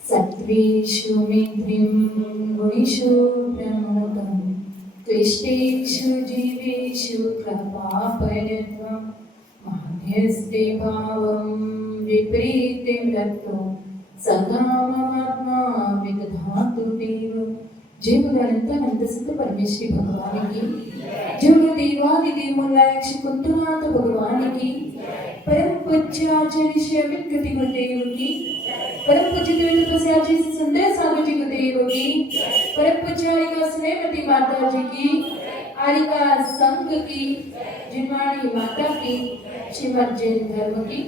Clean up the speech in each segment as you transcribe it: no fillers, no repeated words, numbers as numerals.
सत्त्वेषु मित्रिं गुणेषु प्रमुदं त्विष्टेषु जीवेषु कृपापरत्वं माध्यस्ते भावं विपरीतं रक्तो सदा ममात्मा विदधातु देव। जय अनंत सिद्ध परमेश्वरी भगवान की, जय देवादिदेव मुल्लायक श्री कुंतुनाथ भगवान की, परम पूज्य आचार्य श्री अमित गति गुरुदेव की, परम पूज्य देव तपस्याची सुंदर साधु जी गुरुदेव की, परम पूज्य आरिका स्नेहमती माता जी की, आरिका संघ की, जिनवाणी माता की, श्रीमद जैन धर्म की,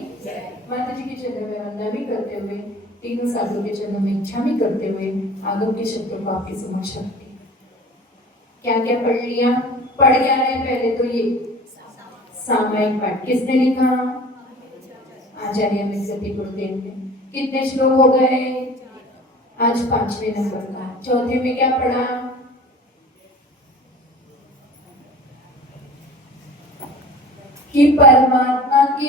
माता जी के चरणों में वंदना भी करते हुए, तीनों साधुओं के चरणों में इच्छा भी करते हुए आगम के शब्दों को आपके समक्ष रखते हैं। क्या क्या पढ़ लिया? पढ़ क्या रहे? पहले तो ये सामायिक पाठ किसने लिखा? आचार्य अमित गति गुरुदेव ने। कितने श्लोक हो गए? आज 5वें नंबर का। चौथे में क्या पढ़ा? कि परमात्मा की।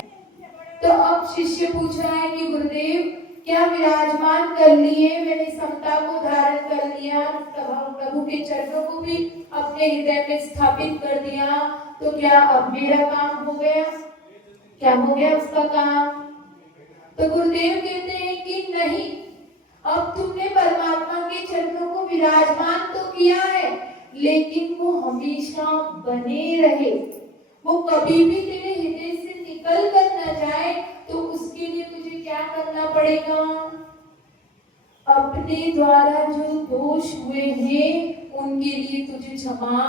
तो अब शिष्य पूछ रहा है कि गुरुदेव क्या विराजमान कर लिए, मैंने समता को धारण कर लिया, प्रभु के चरणों को भी अपने हृदय में स्थापित कर दिया, तो क्या अब मेरा काम हो गया? क्या हो गया उसका काम? तो गुरुदेव कहते हैं कि नहीं, अब तुमने परमात्मा के चरणों को विराजमान तो किया है, लेकिन वो हमेशा बने रहे, वो कभी भी तेरे हृदय से निकल कर न जाए। तो उसके लिए तुझे क्या करना पड़ेगा? अपने द्वारा जो दोष हुए हैं उनके लिए तुझे क्षमा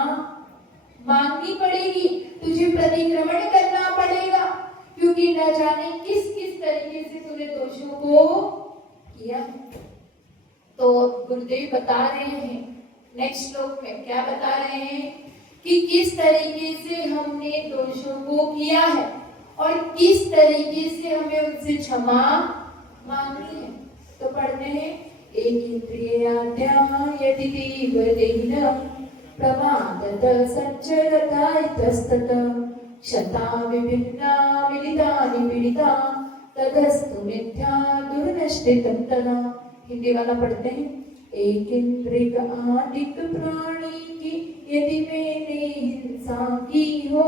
मांगनी पड़ेगी, तुझे प्रतिक्रमण करना पड़ेगा, क्योंकि न जाने किस किस तरीके से तूने दोषों को किया। तो गुरुदेव बता रहे हैं नेक्स्ट श्लोक में, क्या बता रहे हैं कि किस तरीके से हमने दोषों को किया है और किस तरीके से हमें उनसे क्षमा मांगनी है। तो पढ़ते हैं, एक इंद्रियाद्या यदि देव देहिना प्रमादतः सच्चरता इतस्ततः शता विभिन्ना मिलितानि पीड़िता तदस्तु मिथ्या दुर्नष्टितं तना। हिंदी वाला पढ़ते हैं, एक इंद्रिय आदिक प्राणी की यदि मैंने हिंसा की हो,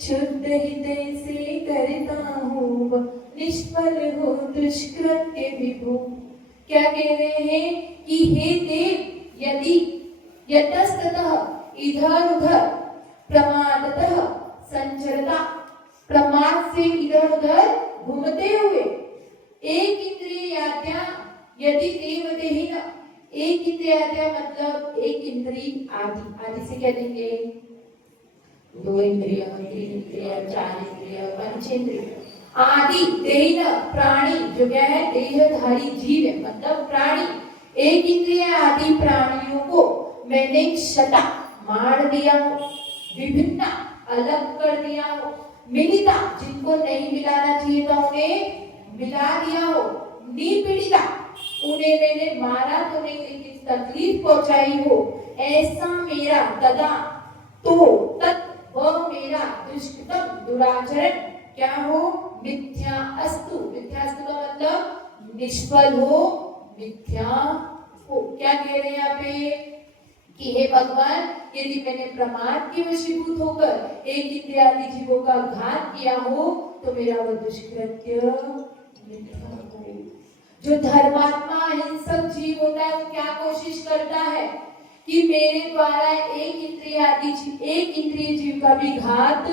शुद्ध हृदय से करता हूँ निष्फल हो दुष्कृत्य विभु। क्या कह रहे हैं कि हे देव, यदि यतस्ततः इधर उधर प्रमादतः संचरता, प्रमाद से इधर उधर घूमते हुए, एक इंद्रियाद्या यदि देव देहिना, एक इंद्रियाद्या मतलब एक इंद्री आदि, आदि से क्या देंगे? 2 इंद्रिय, 3 इंद्रिय, 4 इंद्रिय, 5 इंद्रिय, आदि देहिना प्राणी, जो क्या है? देहधारी जीव है, मतलब प्राणी। एक इंद्रिय आदि प्राणियों को मैंने शता मार दिया हो, विभिन्ना अलग कर दिया हो, मिलिता जिनको नहीं मिलाना चाहिए था उन्हें मिला दिया हो, निपीड़िता उन्हें मैंने मारा तो नहीं लेकिन तकलीफ पहुंचाई हो, ऐसा मेरा तदा तो तत् वह मेरा दुष्कृतम दुराचरण क्या हो? मिथ्या अस्तु। मिथ्या अस्तु का मतलब निष्फल हो, मिथ्या हो। क्या कह रहे हैं यहाँ पे कि हे भगवान, यदि मैंने प्रमाद के वशीभूत होकर एक इंद्रिय आदि जीवों का घात किया हो तो मेरा वह दुष्कृत्य मिथ्या हो। जो धर्मात्मा अहिंसक जीव होता है वो क्या कोशिश करता है कि मेरे द्वारा एक इंद्रिय जीव का भी घात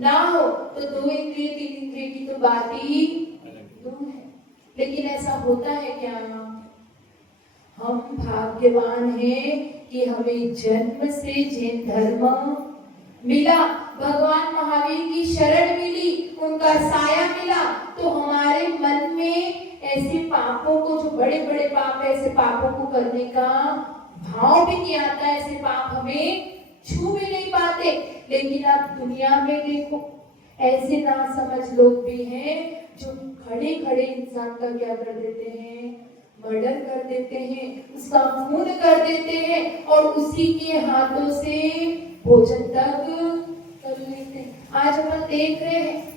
ना हो। तो 2 इंद्रिय 3 इंद्रिय की तो बात ही दूर है, लेकिन ऐसा होता है क्या? हम भाग्यवान हैं कि हमें जन्म से जैन धर्म मिला, भगवान महावीर की शरण मिली, उनका साया मिला, तो हमारे मन में ऐसे पापों को, जो बड़े बड़े पाप है, ऐसे पापों को करने का भाव भी नहीं आता, ऐसे पाप हमें छू भी नहीं पाते। लेकिन आप दुनिया में देखो, ऐसे नासमझ लोग भी हैं जो खड़े खड़े इंसान का क्या कर देते हैं? मर्डर कर देते हैं, उसका खून कर देते हैं और उसी के हाथों से भोजन तक कर लेते हैं। आज हम देख रहे हैं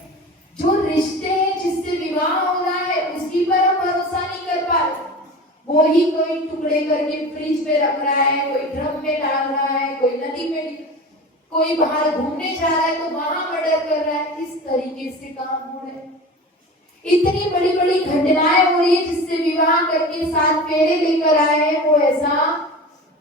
जो रिश्ते हैं, जिससे विवाह हो रहा है, उसकी पर हम भरोसा नहीं कर वो ही कोई टुकड़े करके फ्रिज में रख रहा है, कोई ड्रम में डाल रहा है, कोई नदी में, कोई बाहर घूमने जा रहा है तो वहां मर्डर कर रहा है। इस तरीके से काम हो रहे हैं। इतनी बड़ी बड़ी घटनाएं हो रही है, जिससे विवाह करके 7 फेरे लेकर आए हैं वो ऐसा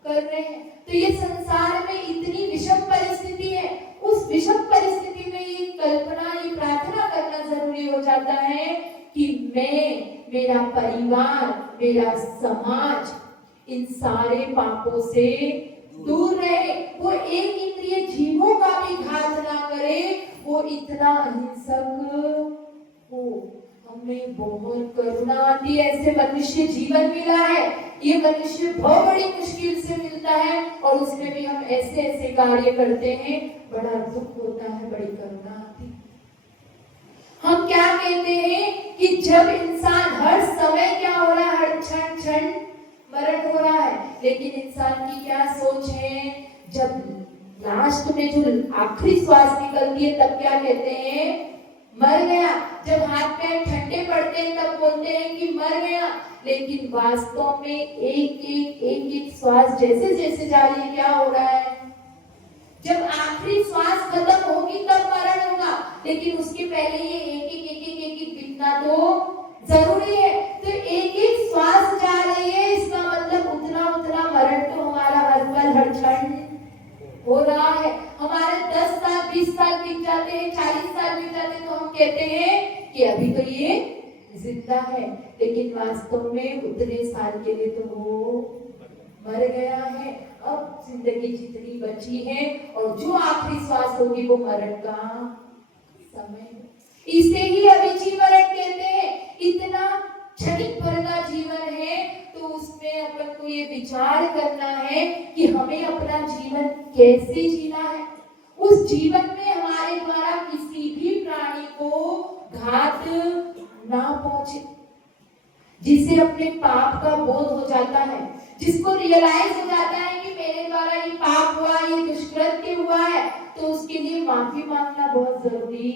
कर रहे हैं। तो ये संसार में इतनी विषम परिस्थिति है, उस विषम परिस्थिति में ये कल्पना, ये प्रार्थना करना जरूरी हो जाता है कि मैं, मेरा परिवार, मेरा समाज इन सारे पापों से दूर रहे, वो एक इंद्रिय जीवों का भी घात ना करे, वो इतना अहिंसक हो। हमें बहुत करुणा आती है, ऐसे मनुष्य जीवन मिला है। ये मनुष्य बहुत बड़ी मुश्किल से मिलता है और उसमें भी हम ऐसे ऐसे कार्य करते हैं, बड़ा दुख होता है, बड़ी करुणा आती है। हम क्या कहते हैं कि जब इंसान, हर समय क्या हो रहा है, हर क्षण क्षण मरण हो रहा है, लेकिन इंसान की क्या सोच है, जब लास्ट में जो आखिरी श्वास निकलती है तब क्या कहते हैं, मर गया। जब हाथ पैर ठंडे पड़ते हैं तब बोलते हैं कि मर गया, लेकिन वास्तव में एक श्वास जैसे जैसे जा रही है, क्या हो रहा है, जब आखिरी श्वास खत्म होगी तब मरण होगा, लेकिन उसके पहले ये एक बीतना तो जरूरी है। तो एक श्वास जा रही है, इसका मतलब उतना उतना मरण तो हमारा हर पल हर क्षण हो रहा है। हमारे 10 साल 20 साल बीत जाते हैं, 40 साल बीत जाते हैं, तो हम कहते हैं कि अभी तो ये जिंदा है, लेकिन वास्तव में उतने साल के लिए तो वो मर गया है। अब जिंदगी जितनी बची है और जो आखिरी श्वास होगी वो मरण का समय है। इसे ही अभिची मरण कहते हैं। इतना क्षणिक भर का जीवन है, तो उसमें अपन को ये विचार करना है कि हमें अपना जीवन कैसे जीना है। उस जीवन में हमारे द्वारा किसी भी प्राणी को घात ना पहुंचे, जिसे अपने पाप का बोध हो जाता है, जिसको रियलाइज हो जाता है कि मेरे द्वारा ये पाप हुआ, ये दुष्कृत्य हुआ है, तो उसके लिए माफी मांगना बहुत जरूरी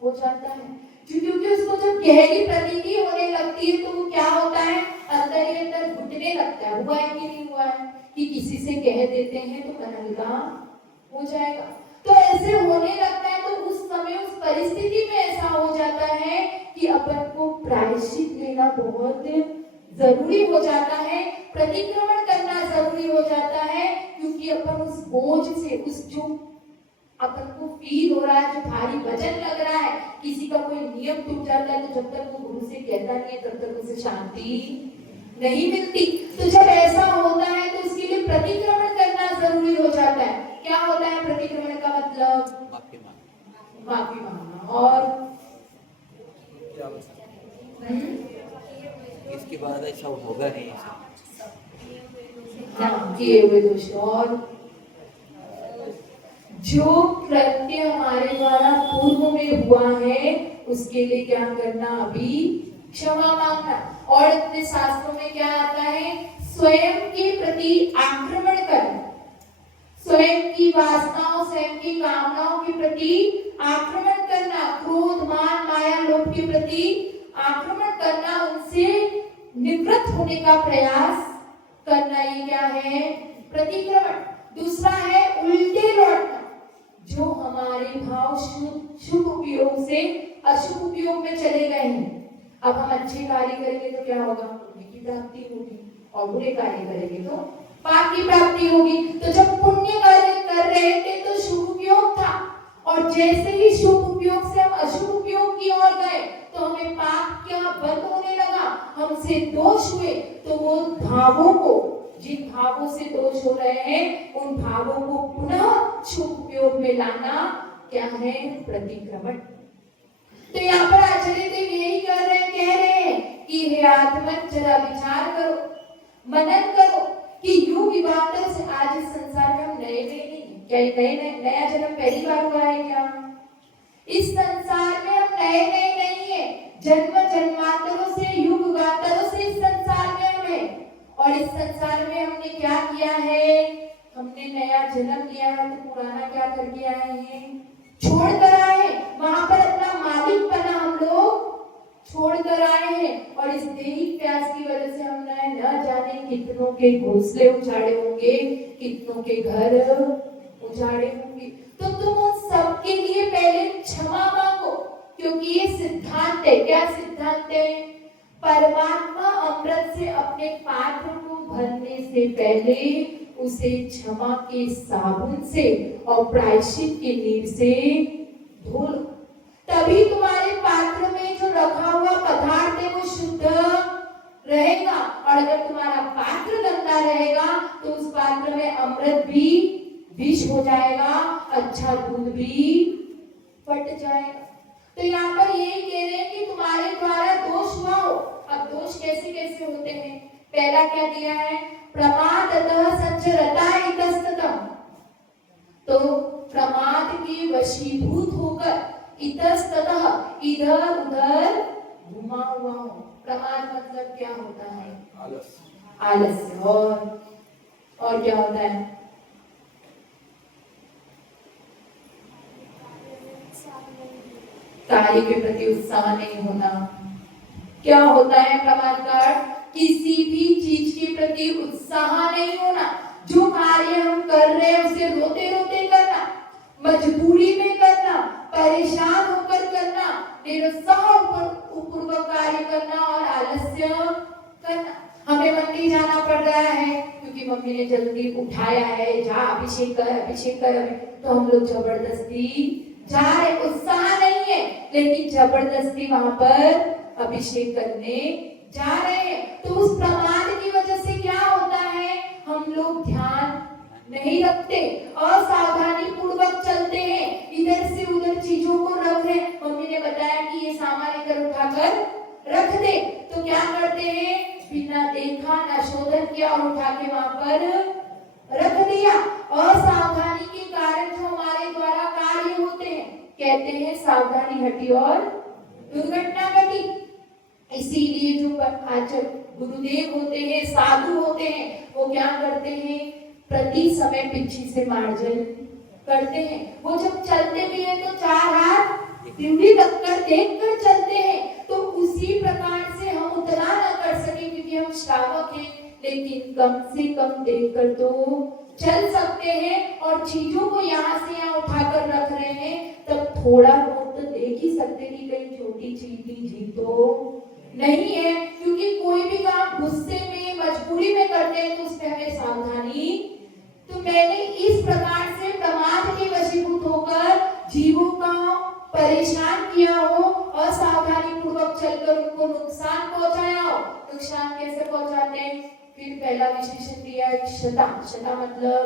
हो जाता है। क्योंकि उसको जब गहरी प्रतीति होने लगती है तो वो क्या होता है, अंदर ही अंदर घुटने लगता है, हुआ है कि नहीं हुआ है, कि किसी से कह देते हैं तो मन हल्का हो जाएगा। तो ऐसे होने लगता है, तो उस समय उस परिस्थिति में ऐसा हो जाता है कि अपन को प्रायश्चित लेना बहुत जरूरी हो जाता है, प्रतिक्रमण करना जरूरी हो जाता है, क्योंकि अपन उस बोझ से, उस जो अपन को फील हो रहा है, जो भारी वजन लग रहा है, किसी का कोई नियम टूट जाता है तो जब तक वो गुरु से कहता नहीं है तब तक उसे शांति नहीं मिलती। तो जब ऐसा होता है तो उसके लिए प्रतिक्रमण करना जरूरी हो जाता है। क्या होता है प्रतिक्रमण का मतलब? माफी मांगना। और इसके बाद ऐसा होगा नहीं, हाँ, किए हुए दोष। और जो कृत्य हमारे द्वारा पूर्व में हुआ है उसके लिए क्या करना, अभी क्षमा मांगना। और अपने शास्त्रों में क्या आता है, स्वयं के प्रति आक्रमण करना, स्वयं की वासनाओं, स्वयं की कामनाओं के प्रति आक्रमण करना, क्रोध मान माया लोभ के प्रति आक्रमण करना, उनसे निवृत्त होने का प्रयास करना, ये क्या है, प्रतिक्रमण। दूसरा है उल्टे लौटना, जो हमारे भाव शुभ उपयोग से अशुभ उपयोग में चले गए हैं। अब हम अच्छे कार्य करेंगे तो क्या होगा, पुण्य की प्राप्ति होगी, और बुरे कार्य करेंगे तो पाप की प्राप्ति होगी। तो जब पुण्य कार्य कर रहे थे तो शुभ उपयोग था, और जैसे ही शुभ उपयोग से हम अशुभ उपयोग की ओर गए तो हमें पाप क्या बंद होने लगा, हमसे दोष हुए। तो वो भावों को, जिन भावों से दोष हो रहे हैं, उन भावों को पुनः शुभ उपयोग में लाना क्या है, प्रतिक्रमण। तो यहाँ पर आचार्य देव यही कह रहे हैं कि हे आत्मन, जरा विचार करो, मनन करो कि युग युगांतर से आज इस संसार में हम नए नहीं हैं। क्या नया जन्म पहली बार हुआ है क्या? इस संसार में हम नए नहीं है, जन्म जन्मांतरों से, युग युगांतरों से इस संसार में हम हैं। और इस संसार में हमने क्या किया है, हमने नया जन्म लिया है तो पुराना क्या करके आए हैं, छोड़ कर आए हैं। वहां पर अपना मालिकपना हम लोग छोड़ कर आए हैं, और इस दैहिक प्यास की वजह से हम न कितनों के घोंसले उजाड़े होंगे, कितनों के घर उजाड़े होंगे। तो तुम उन सबके लिए पहले क्षमा मांगो, क्योंकि ये सिद्धांत है। क्या सिद्धांत है? परमात्मा अमृत से अपने पात्र को भरने से पहले उसे क्षमा के साबुन से और प्रायश्चित के नीर से धो लो, तभी तुम्हारे पात्र में जो रखा हुआ पदार्थ है वो शुद्ध रहेगा। और अगर तुम्हारा पात्र गंदा रहेगा तो उस पात्र में अमृत भी विष हो जाएगा, अच्छा दूध भी फट जाएगा। तो यहाँ पर यही कह रहे हैं कि तुम्हारे द्वारा दोष हुआ हो। अब दोष कैसे कैसे होते हैं? पहला क्या दिया है? प्रमादतः संचरता इतस्ततः, तो प्रमाद के वशीभूत होकर इतस्ततः इधर उधर घुमा हुआ हो। प्रमाद मतलब क्या होता है? आलस्य। और क्या होता है? कार्य के प्रति उत्साह नहीं होना। क्या होता है प्रमाद का अर्थ? किसी भी चीज के प्रति उत्साह नहीं होना। जो कार्य हम कर रहे हैं उसे रोते रोते करना, मजबूरी में करना, परेशान होकर करना, निरुत्साहपूर्वक कार्य करना और आलस्य करना। हमें मंदिर जाना पड़ रहा है क्योंकि मम्मी ने जल्दी उठाया है, जा अभिषेक कर, तो हम लोग जबरदस्ती जा रहे, उत्साह नहीं है लेकिन जबरदस्ती वहां पर अभिषेक करने जा रहे हैं। तो उस प्रमाद की वजह से क्या होता है? हम लोग ध्यान नहीं रखते, असावधानी पूर्वक चलते हैं, इधर से उधर चीजों को रख रहे। मम्मी ने बताया कि ये सामान इधर उठाकर रख दे, तो क्या करते हैं? बिना देखा ना शोधन किया और उठा के वहां पर रख दिया। असावधानी के कारण जो हमारे द्वारा कार्य होते हैं, कहते हैं सावधानी हटी और दुर्घटना घटी। इसीलिए जो आचार्य गुरुदेव होते हैं, साधु होते हैं, वो क्या करते हैं? प्रति समय पिछी से मार्जन करते हैं। वो जब चलते भी हैं तो चार हाथ सीढ़ी रखकर देखकर चलते हैं। तो उसी प्रकार से हम उतना न कर सके क्योंकि हम श्रावक हैं, लेकिन कम से कम देखकर तो चल सकते हैं। और चीजों को यहाँ से यहाँ उठाकर रख रहे हैं, तब थोड़ा बहुत तो देख ही सकते कि कहीं छोटी चीज तो नहीं है। क्योंकि कोई भी काम गुस्से में, मजबूरी में करते हैं तो उसमें हमें सावधानी। तो मैंने इस प्रकार से प्रमाद के वशीभूत होकर जीवों का परेशान किया हो, असावधानी पूर्वक चलकर उनको नुकसान पहुंचाया हो। नुकसान कैसे पहुंचाते हैं? फिर पहला विशेषण दिया है क्षता। क्षता मतलब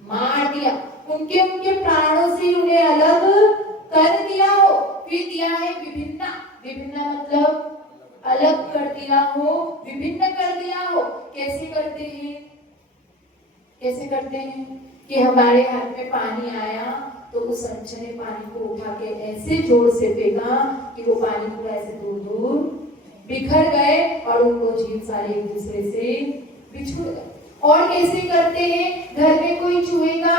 मार दिया, उनके प्राणों से उन्हें अलग कर दिया हो। फिर दिया है विभिन्न। विभिन्न मतलब अलग कर दिया हो, विभिन्न कर दिया हो। कैसे करते हैं? कैसे करते हैं कि हमारे हाथ में पानी आया तो उस अंश ने पानी को उठा के ऐसे जोर से फेंका कि वो पानी पूरा ऐसे दूर दूर बिखर गए और उनको जीव सारे एक दूसरे से बिछुड़ गए। और कैसे करते हैं? घर में कोई चूहे का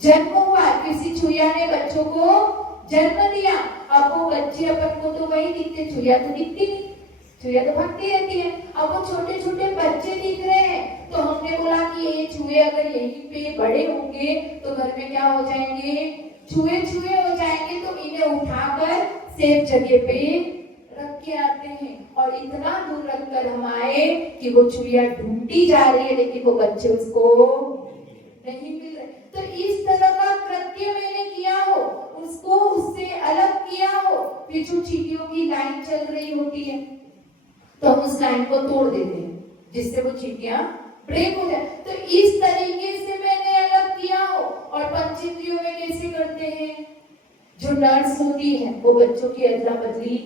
जन्म हुआ, किसी चूहिया ने बच्चों को जन्म दिया। अब वो बच्चे अपन को तो वही दिखते, चूहिया तो दिखती नहीं, चूहिया तो भागती रहती है। अब वो छोटे छोटे बच्चे दिख रहे हैं, तो हमने बोला कि ये चूहे अगर यहीं पे बड़े होंगे तो घर में क्या हो जाएंगे? चूहे चूहे हो जाएंगे। तो इन्हें उठाकर सेफ जगह पे रख के आते हैं। और इतना दूर रखकर हम आए कि वो चूहिया ढूंढती जा रही है लेकिन वो बच्चे उसको नहीं मिल रहे। तो इस तरह का कृत्य मैंने किया हो, उसको उससे अलग किया हो। फिर जो चींटियों की लाइन चल रही होती है तो हम उस लाइन को तोड़ देते हैं जिससे वो चींटियां ब्रेक हो जाए। तो इस तरीके से मैंने अलग किया हो। और पंचेंद्रियों में कैसे करते हैं? जो नर्स होती है वो बच्चों की अदला बदली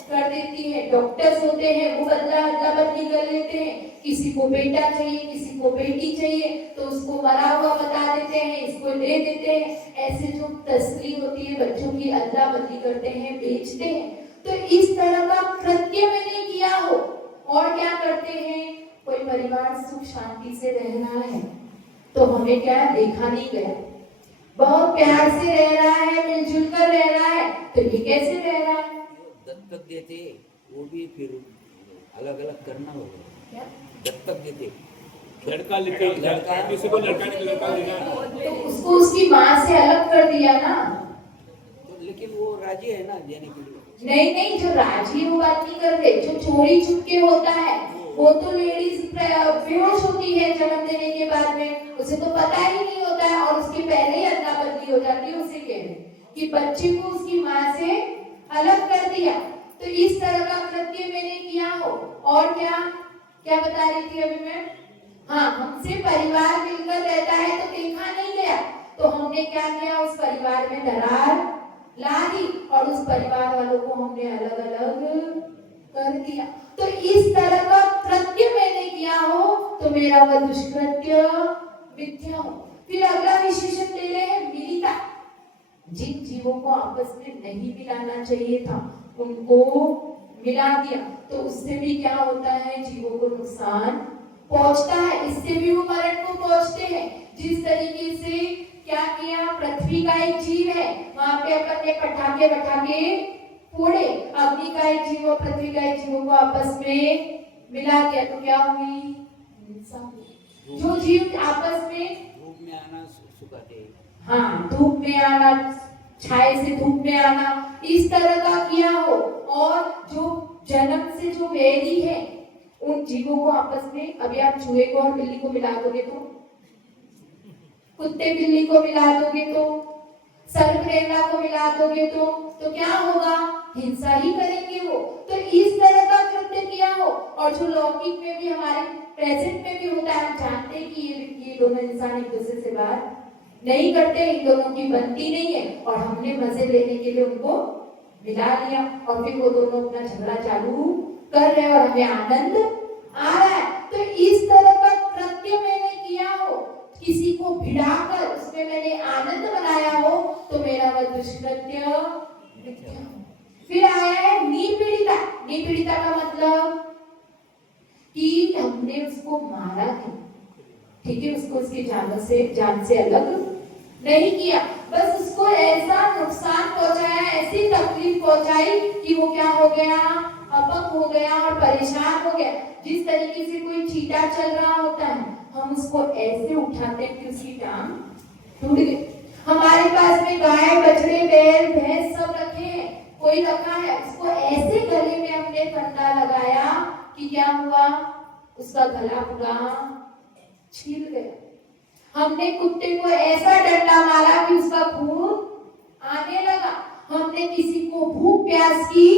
कर देती है, डॉक्टर्स होते हैं वो अदला बदली कर लेते हैं। किसी को बेटा चाहिए, किसी को बेटी चाहिए, तो उसको मरा हुआ बता देते हैं, इसको ले देते हैं। ऐसे जो तस्लीम होती है बच्चों की अदला बदली करते हैं, बेचते हैं। तो इस तरह का कृत्य मैंने किया हो। और क्या करते हैं? कोई परिवार सुख शांति से रह रहा है तो हमें क्या देखा नहीं गया, बहुत प्यार से रह रहा है, मिलजुल कर रह रहा है, तो ये कैसे रह रहा है? दत्तक देते वो भी फिर अलग अलग करना होगा। क्या? दत्तक देते लड़का लेते लड़का किसी को लड़का नहीं लड़का लेना तो उसको उसकी माँ से अलग कर दिया ना। तो लेकिन वो राजी है ना देने के लिए। नहीं नहीं, जो राजी वो बात नहीं कर रहे, जो चोरी छुपके होता है वो तो लेडीज बेहोश होती है जन्म देने के बाद में, उसे तो पता ही नहीं होता है और उसके पहले ही अदला बदली हो जाती है। उसे कह रहे कि बच्चे को उसकी माँ से अलग कर दिया, तो इस तरह का कृत्य मैंने किया हो। और क्या क्या बता रही थी अभी मैं? हाँ, हमसे परिवार मिलकर रहता है तो देखा नहीं गया, तो हमने क्या किया, उस परिवार में दरार ला दी और उस परिवार वालों को हमने अलग अलग कर दिया। तो इस तरह का कृत्य मैंने किया हो तो मेरा वह दुष्कृत्य मिथ्या हो। फिर अगला विशेषण ले रहे हैं मिलिता। जिन जीवों को आपस में नहीं मिलाना चाहिए था उनको मिला दिया, तो उससे भी क्या होता है, जीवों को नुकसान पहुंचता है, इससे भी वो मरण को पहुंचते हैं। जिस तरीके से क्या किया, पृथ्वी का एक जीव है, वहां पे अपन ने पटाखे फोड़े, अग्नि का एक जीव और पृथ्वी का एक जीवों को आपस में मिला दिया, तो क्या हुई, हिंसा हुई। जो जीव आपस में धूप में आना सुखाते, हाँ, धूप में आना, छाए से धूप में आना, इस तरह का किया हो, और जो जन्म से जो वैरी है उन जीवों को आपस में, अभी आप चूहे को और बिल्ली को मिला दोगे तो, कुत्ते बिल्ली को मिला दोगे तो, सर्परेंगा को मिला दोगे तो क्या होगा, हिंसा ही करेंगे वो। तो इस तरह का कृत्य किया हो, और जो लौकिक में भी हमारे प्रेजेंट में भी होता है, हम जानते हैं कि ये दोनों इंसान एक दूसरे से बात नहीं करते, इन दोनों की बनती नहीं है, और हमने मजे लेने के लिए उनको मिला लिया, और फिर वो दोनों अपना झगड़ा चालू कर रहे हैं और हमें आनंद आ रहा है। तो इस तरह का कृत्य मैंने किया हो, किसी को भिड़ाकर उसमें मैंने आनंद बनाया हो, तो मेरा वह दुष्कृत्य मिथ्या हो। फिर आया है निपीड़िता। निपीड़िता का मतलब कि हमने उसको मारा है, ठीक है, उसको उसकी जान से अलग नहीं किया, बस उसको ऐसा नुकसान पहुंचाया, ऐसी तकलीफ पहुंचाई कि वो क्या हो गया, अपंग हो गया और परेशान हो गया। जिस तरीके से कोई चीटा चल रहा होता है, हम उसको ऐसे उठाते हैं कि उसकी टांग टूट गई। हमारे पास में गाय, बछड़े, बैल, भैंस सब रखे हैं, कोई रखा है, उसको ऐसे गले में हमने फंदा लगाया कि क्या हुआ, उसका गला पूरा छील गया। हमने कुत्ते को ऐसा डंडा मारा कि उसका खून आने लगा। हमने किसी को भूख प्यास की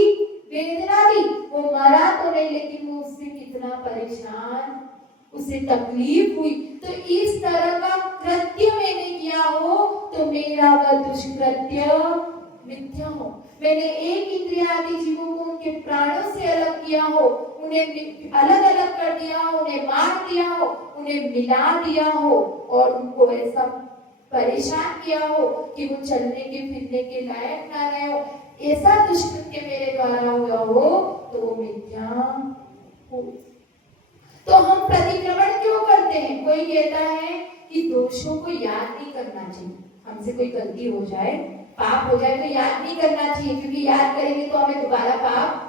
वेदना दी, वो मरा तो नहीं, लेकिन वो उससे कितना परेशान, उसे तकलीफ हुई। तो इस तरह का कृत्य मैंने किया हो तो मेरा वह दुष्कृत्य मिथ्या हो। मैंने एक इंद्रियादि जीवों को उनके प्राणों से अलग किया हो, उन्हें अलग अलग कर दिया हो, उन्हें मार दिया हो, उन्हें मिला दिया हो, और उनको ऐसा परेशान किया हो कि वो चलने के फिरने के लायक ना रहे हो। ऐसा दुष्कृत्य मेरे द्वारा हुआ हो तो वो मिथ्या हो। तो हम प्रतिक्रमण क्यों करते हैं? कोई कहता है कि दोषों को याद नहीं करना चाहिए, हमसे कोई गलती हो जाए, पाप हो जाए तो याद नहीं करना चाहिए, क्योंकि याद करेंगे तो हमें दोबारा पाप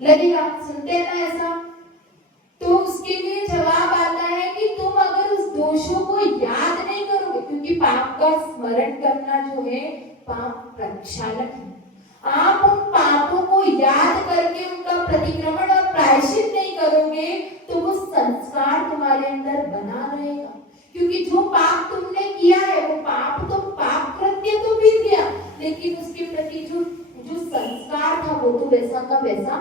लगेगा। सुनते हैं ना ऐसा? तो उसके लिए जवाब आता है कि तुम अगर उस दोषों को याद नहीं करोगे, क्योंकि पाप का स्मरण करना जो है पाप प्रक्षालक है, आप उन पापों को याद करके उनका प्रतिक्रमण और प्रायश्चित नहीं करोगे तो वो संस्कार तुम्हारे अंदर बना रहेगा। क्योंकि जो पाप तुमने किया है वो पाप कृत्य तो भी किया, लेकिन उसके प्रति जो संस्कार था वो तो वैसा का वैसा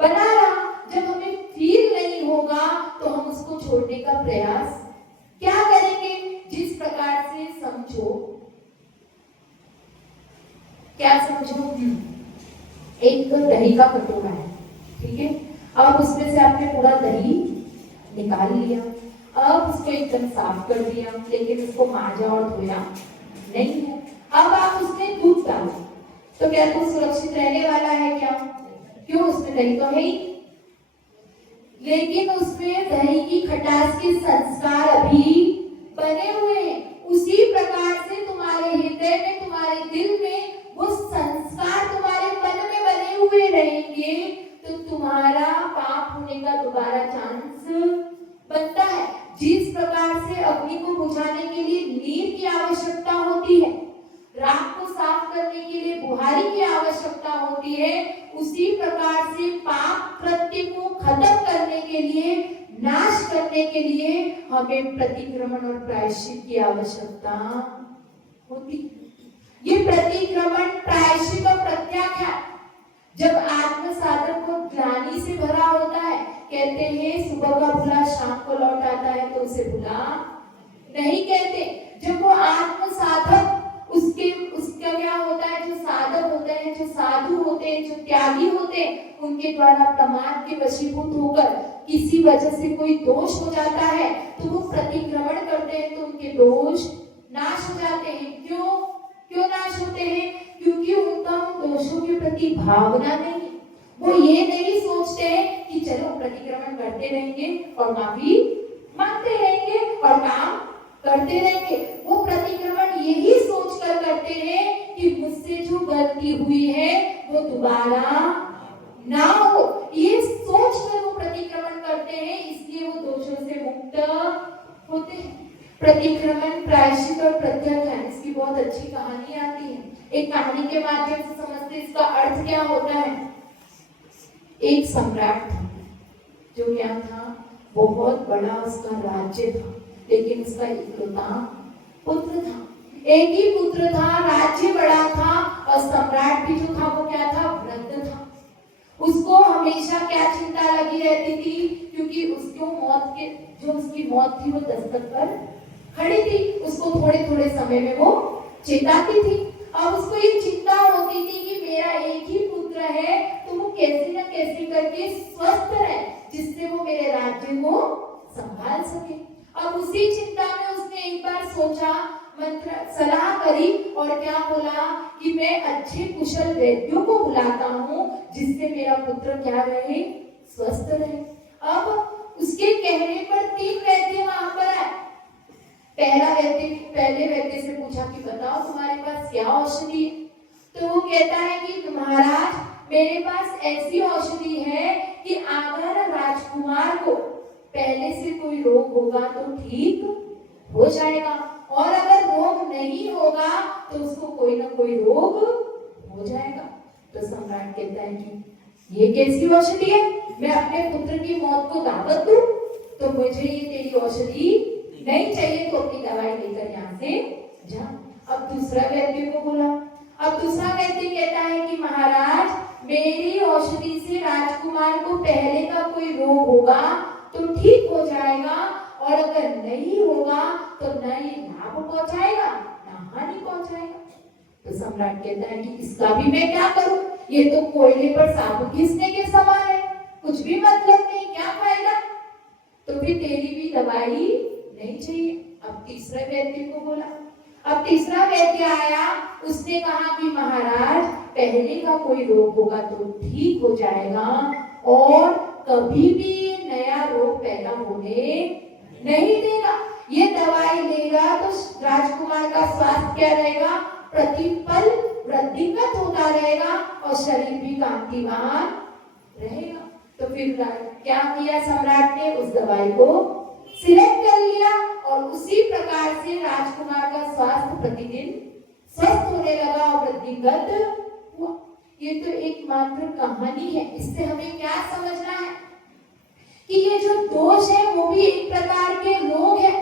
बना रहा। जब हमें फील नहीं होगा तो हम उसको छोड़ने का प्रयास क्या करेंगे? जिस प्रकार से समझो, क्या समझो, एक दही का कटोरा है, ठीक है, अब उसमें से आपने पूरा दही निकाल लिया, अब उसको एकदम साफ कर दिया, लेकिन उसको मांजा और धोया नहीं है। अब आप उसमें दूध डालो तो क्या दूध सुरक्षित रहने वाला है क्या? क्यों? उसमें दही तो है ही, लेकिन उसमें दही की खटास के संस्कार अभी बने हुए हैं। उसी प्रकार से तुम्हारे हृदय में, तुम्हारे दिल में वो संस्कार तुम्हारे मन में बने हुए रहेंगे तो तुम्हारा पाप होने का दोबारा चांस करने के लिए हमें प्रतिक्रमण और प्रायश्चित की आवश्यकता होती। ये प्रतिक्रमण, प्रायश्चित और प्रत्याख्यान जब आत्म साधक को ग्लानि से भरा होता है, कहते हैं सुबह का भूला शाम को लौट आता है, तो उसे भूला नहीं कहते। जब वो आत्म साधक उसका क्या होता है, जो साधक होते हैं, जो साधु होते हैं, जो त्यागी होते हैं, उनके द्वारा प्रमाद के वशीभूत होकर किसी वजह से कोई दोष हो जाता है तो वो प्रतिक्रमण करते हैं, तो उनके दोष नाश हो जाते हैं। क्यों नाश होते हैं? क्योंकि उनका उन दोषों के प्रति भावना नहीं। वो ये नहीं सोचते कि चलो प्रतिक्रमण करते रहेंगे और माफी मांगते रहेंगे और काम करते रहेंगे। वो प्रतिक्रमण यही सोचकर करते हैं कि मुझसे जो गलती हुई है वो दोबारा ना हो। ये सोचकर वो प्रतिक्रमण करते हैं, इसलिए वो दोषों से मुक्त होते हैं। प्रतिक्रमण, प्रायश्चित और प्रत्याख्यान, इसकी बहुत अच्छी कहानी आती है। एक कहानी के माध्यम से समझते इसका अर्थ क्या होता है। एक सम्राट था जो क्या था, बहुत बड़ा उसका राज्य था, लेकिन उसका इकलौता पुत्र था। एक ही पुत्र था, राज्य बड़ा था और सम्राट भी जो था वो क्या था, वृद्ध था। उसको हमेशा क्या चिंता लगी रहती थी, क्योंकि उसको उसकी मौत थी वो दस्तक पर खड़ी थी। उसको थोड़े थोड़े समय में वो चेताती थी। अब उसको ये चिंता होती थी कि मेरा एक ही पुत्र है, तो वो कैसे न कैसे करके स्वस्थ रहे, जिससे वो मेरे राज्य को संभाल सके। अब उसी चिंता में उसने एक बार सोचा, सलाह करी और क्या बोला कि मैं अच्छे कुशल वैद्यों को बुलाता हूँ, जिससे मेरा पुत्र क्या रहे, स्वस्थ रहे। अब उसके कहने पर 3 वैद्य वहां पर आए। पहले वैद्य से पूछा कि बताओ तुम्हारे पास क्या औषधि है। तो वो कहता है कि महाराज, मेरे पास ऐसी औषधि है कि अगर राजकुमार को पहले से कोई रोग होगा तो ठीक हो जाएगा, और अगर रोग नहीं होगा तो उसको कोई ना कोई रोग हो जाएगा। तो सम्राट कहता है कि ये कैसी औषधि है, मैं अपने पुत्र की मौत को दावत दूं? तो मुझे ये तेरी औषधि नहीं चाहिए, तो अपनी दवाई लेकर यहाँ से जा। अब दूसरा वैद्य को बोला। अब दूसरा वैद्य कहता है कि महाराज, मेरी औषधि से राजकुमार को पहले का कोई रोग होगा तो ठीक हो जाएगा, और अगर नहीं होगा तो न ये लाभ पहुंचाएगा न हानि पहुंचाएगा। तो सम्राट कहता है कि इसका भी मैं क्या करूं, ये तो कोयले पर साबुन घिसने के समान है, कुछ भी मतलब नहीं, क्या फायदा। तो फिर तेरी भी दवाई नहीं चाहिए। अब तीसरे वैद्य को बोला। अब तीसरा वैद्य आया, उसने कहा कि महाराज, पहले का कोई रोग होगा तो ठीक हो जाएगा, और कभी भी नया रोग पैदा होने नहीं देगा। ये दवाई लेगा तो राजकुमार का स्वास्थ्य क्या रहेगा, प्रतिपल वृद्धिंगत होता रहेगा और शरीर भी कांतिवान रहेगा। तो फिर क्या किया सम्राट ने, उस दवाई को सिलेक्ट कर लिया, और उसी प्रकार से राजकुमार का स्वास्थ्य प्रतिदिन स्वस्थ होने लगा और वृद्धिंगत हुआ। ये तो एक मात्र कहानी है। इससे हमें क्या समझना है कि ये जो दोष है वो भी एक प्रकार के रोग है।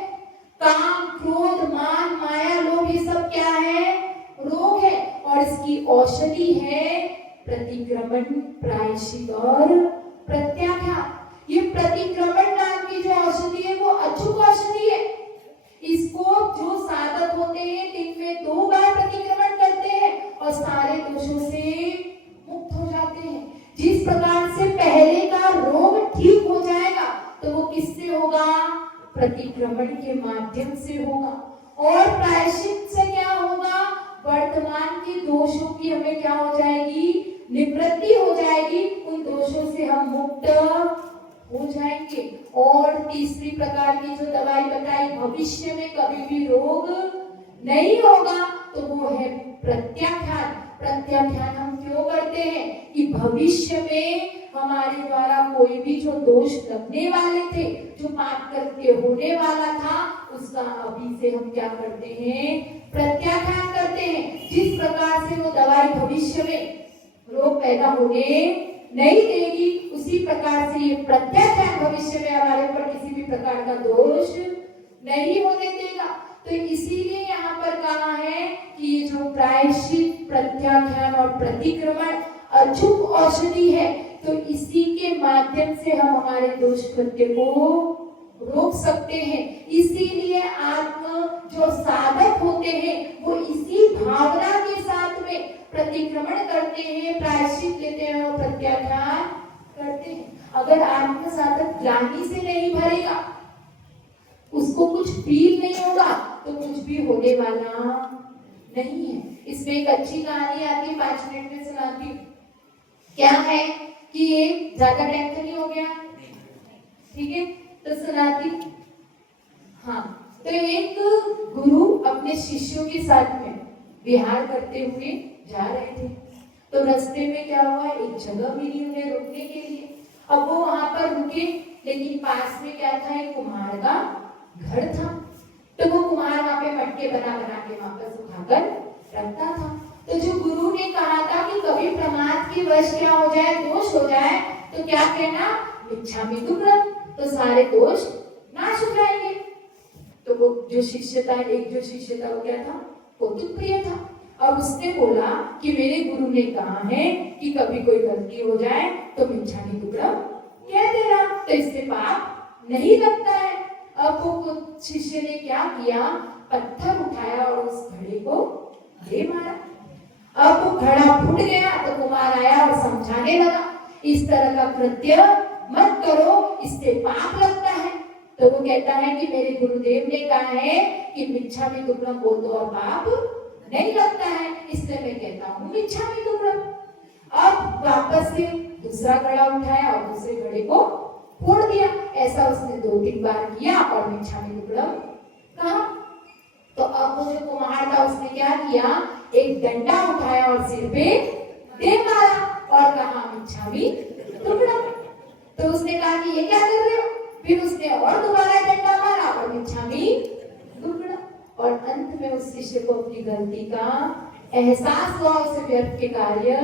काम, क्रोध, मान, माया, लोभ, ये सब क्या है, रोग है, और इसकी औषधि है प्रतिक्रमण, प्रायश्चित और प्रत्याख्यान। ये प्रतिक्रमण नाम की जो औषधि है वो अचूक औषधि है। इसको जो साधक होते हैं दिन में 2 बार प्रतिक्रमण करते हैं और सारे दोषों से मुक्त हो जाते हैं। जिस प्रकार से पहले का रोग ठीक हो जाएगा तो वो किससे होगा, प्रतिक्रमण के माध्यम से होगा। और प्रायश्चित से क्या होगा, वर्तमान के दोषों की हमें क्या हो जाएगी, निवृत्ति हो जाएगी, उन दोषों से हम मुक्त हो जाएंगे। और तीसरी प्रकार की जो दवाई बताई, भविष्य में कभी भी रोग नहीं होगा, तो वो है प्रत्याख्यान। प्रत्याख्यान हम क्यों करते हैं कि भविष्य में हमारे द्वारा कोई भी जो दोष लगने वाले थे, जो पाप करके होने वाला था, उसका अभी से हम क्या करते हैं, प्रत्याख्यान करते हैं। जिस प्रकार से वो दवाई भविष्य में रोग पैदा होने नहीं देगी, उसी प्रकार से ये प्रत्याख्यान भविष्य में हमारे ऊपर किसी भी प्रकार का दोष नहीं होने देगा। तो इसीलिए यहाँ पर कहा है कि ये जो प्रायश्चित, प्रत्याख्यान और प्रतिक्रमण अचूक औषधि है, तो इसी के माध्यम से हम हमारे दोष कृत्य को रोक सकते हैं। इसीलिए आत्म जो साधक होते हैं वो इसी भावना के साथ में प्रतिक्रमण करते हैं, प्रायश्चित लेते हैं और प्रत्याख्यान करते हैं। अगर आत्म साधक ग्लानि से नहीं भरेगा, उसको कुछ फील नहीं होगा, तो कुछ भी होने वाला नहीं है। इसमें एक अच्छी कहानी आती है, 5 मिनट में सुनाती हूँ। क्या है कि एक ज्यादा टाइम तो नहीं हो गया, ठीक है, तो सुनाती। हाँ, तो एक गुरु अपने शिष्यों के साथ में विहार करते हुए जा रहे थे। तो रास्ते में क्या हुआ, एक जगह मिली उन्हें रुकने के लिए। अब वो वहां पर रुके, लेकिन पास में क्या था, एक कुम्हार का घर था। तो वो कुम्हार वहां पे मटके बना बना के वहां पर सुखाकर रखता था। तो जो गुरु ने कहा था कि कभी प्रमाद की वश क्या हो जाए, दोष हो जाए, तो क्या कहना, मिच्छामि दुक्कडम, तो सारे दोष नाश हो जाएंगे। तो वो जो शिष्य था, एक जो शिष्य था वो क्या था, कौतुक प्रिय था। और उसने बोला कि मेरे गुरु ने कहा है कि कभी कोई गलती हो जाए तो मिच्छामि दुक्कडम कह देना, तो इससे पाप नहीं लगता है। अब वो शिष्य ने क्या किया, पत्थर उठाया और उस घड़े को दे मारा। अब वो घड़ा फूट गया तो कुमार आया और समझाने लगा, इस तरह का कृत्य मत करो, इससे पाप लगता है। तो वो कहता है कि मेरे गुरुदेव ने कहा है कि मिच्छामि दुक्कडम बोल दो और पाप नहीं लगता है, इसलिए मैं कहता हूँ मिच्छामि दुक्कडम। अब वापस से दूसरा घड़ा उठाया और दूसरे घड़े को फोड़ दिया। ऐसा उसने 2-3 बार किया और मिच्छामि दुक्कडम कहा। तो अब वो जो कुम्हार था उसने क्या किया, एक डंडा उठाया और सिर पे दे मारा और कहा मिच्छामि दुक्कडम। तो उसने कहा कि ये क्या कर रहे हो, फिर उसने और दोबारा डंडा मारा और मिच्छामि दुक्कडम। और अंत में उस शिष्य को अपनी गलती का एहसास हुआ, उसे व्यर्थ के कार्य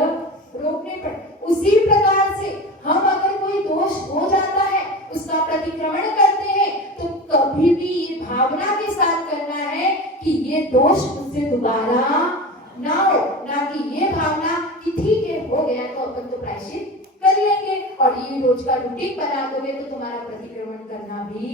रोकने पड़े। उसी प्रकार से हम अगर कोई दोष हो जाता है, उसका प्रतिक्रमण करते हैं, तो कभी भी ये भावना के साथ करना है कि ये दोष मुझसे दोबारा ना हो, ना कि ये भावना कि ठीक है हो गया तो अपन तो प्रायश्चित कर लेंगे, और ये रोज का रूटीन बना दोगे तो तुम्हारा प्रतिक्रमण करना भी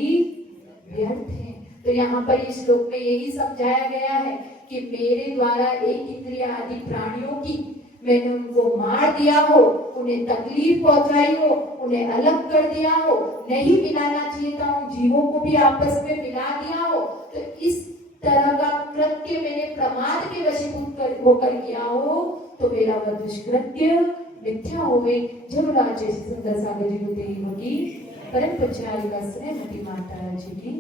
व्यर्थ है। तो यहाँ पर इस श्लोक में यही समझाया गया है कि मेरे द्वारा एक इंद्रिय आदि प्राणियों की मैंने उनको मार दिया हो, उन्हें तकलीफ पहुंचाई हो, उन्हें अलग कर दिया हो, नहीं मिलाना चाहिए था, उन जीवों को भी आपस में मिला दिया हो, तो इस तरह का कृत्य मैंने प्रमाद के वशीभूत होकर किया हो, तो मेरा वह दुष्कृत्य मिथ्या होवे। जब राजे सुंदर सागर जी को देवी होगी परम पंचारिका श्रीमती माता जी की